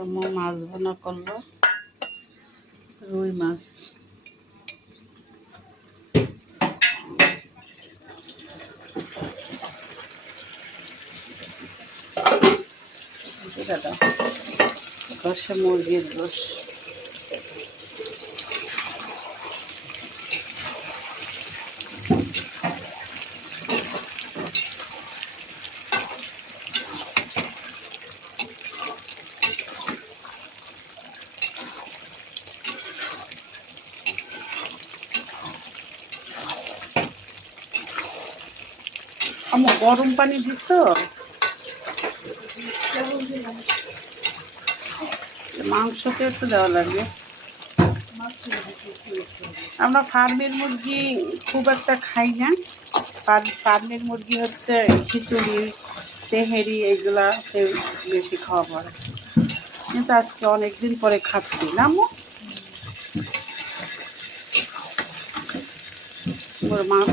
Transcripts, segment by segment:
আম্মু মাছ ভুনা করলো, রুই মাছ। রসে মুরগির রস। আমার গরম পানি দিছো? মাংসতে একটু দেওয়া লাগবে। আমরা ফার্মের মুরগি খুব একটা খাই না। ফার্মের মুরগি হচ্ছে খিচুড়ি, তেহেরি, এইগুলা বেশি খাওয়া পড়ে। কিন্তু আজকে অনেকদিন পরে খাচ্ছি না আম্মু।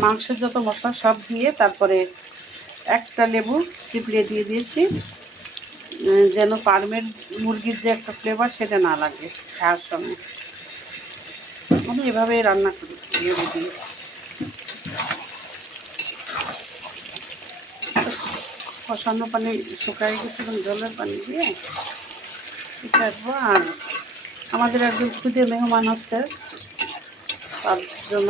মাংসের যত মশলা সব দিয়ে তারপরে একটা লেবু চিপড়ে দিয়ে দিয়েছি, যেন ফার্মের মুরগির যে একটা ফ্লেভার সেটা না লাগে খাওয়ার সময়। আমি এভাবেই রান্না করি, লেবু দিয়ে। কষানো পানি শুকাই গেছে, জলের পানি দিয়ে রাখবো। আর আমাদের একজন খুদে মেহমান আছে, তার জন্য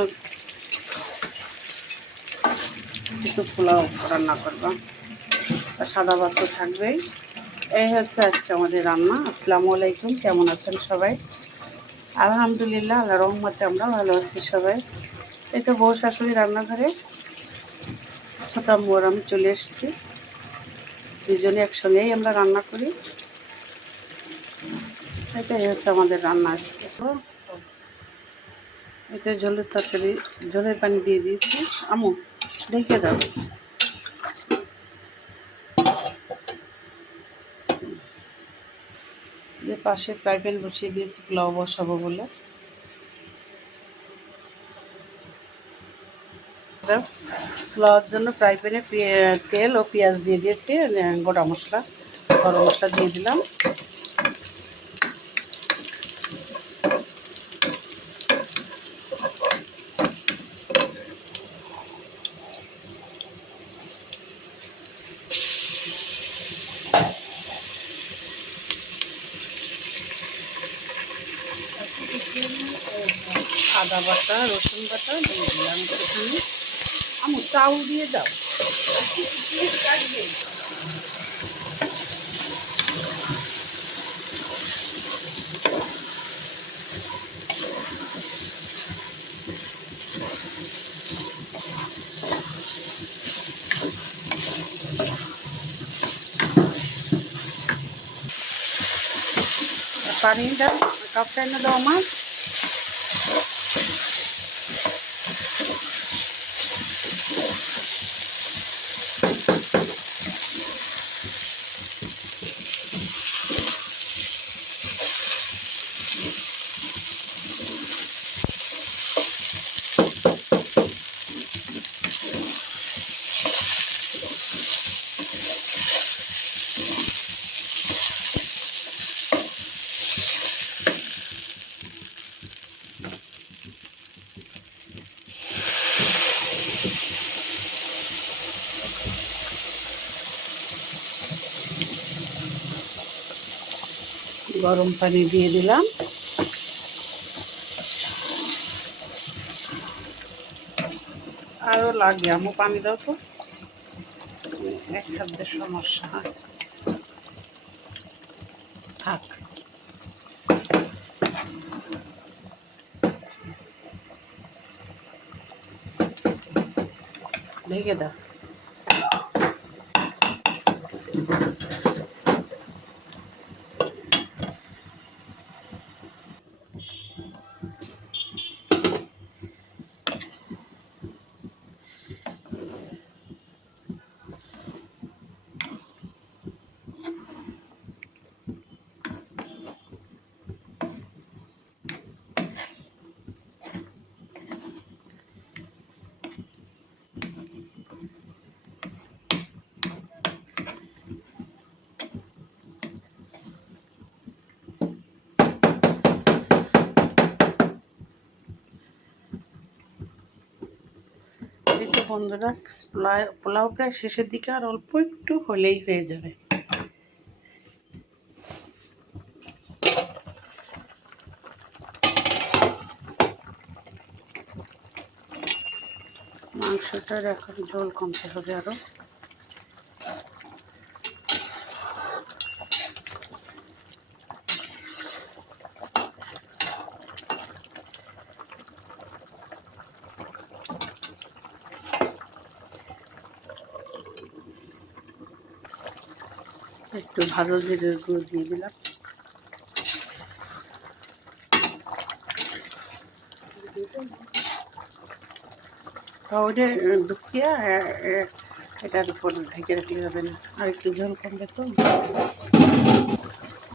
কিছু পোলাও রান্না করবো, সাদা ভাত তো থাকবেই। এই হচ্ছে আজকে আমাদের রান্না। আসসালামু আলাইকুম, কেমন আছেন সবাই? আলহামদুলিল্লাহ, আল্লাহ রহমতে আমরা ভালো আছি সবাই। এই তো বউ শাশুড়ি রান্নাঘরে, ছোট আম্মু আর আমি চলে এসেছি। দুজনে একসঙ্গেই আমরা রান্না করি। এটাই হচ্ছে আমাদের রান্না আজকে। এতে ঝোলের তরকারি, ঝোলের পানি দিয়ে দিয়েছি। আম্মু ঢেকে দাও। যে পাশে ফ্রাই প্যান বসিয়ে দিয়েছি পোলাও বসাবো বলে। পোলাওয়ার জন্য ফ্রাই প্যানে তেল ও পেঁয়াজ দিয়ে দিয়েছি, গোটা মশলা, গরম মশলা দিয়ে দিলাম। আদা বাটা, রসুন বাটা দিয়ে দিলাম এখানে। আমি চাউল দিয়ে দাও। পানি দাও, কাপটা এনে দাও আমার। গরম পানি দিয়ে দিলাম। আরও লাগে আমু, পানি দাও তো, এক খাদ্যের সমস্যা হয়। থাক, ঢেকে দাও। বন্ধুরা, পোলাও প্রায় শেষের দিকে, আর অল্প একটু হলেই হয়ে যাবে। মাংসটার এখন ঝোল কমতে হবে আরও। একটু ভাজা জিরের গুঁড়ো দিয়ে দিলাম। ওটা ঢুকিয়ে এটার উপর ঢেকে রাখলে হবে না, আর একটু ঝোল কমবে তো।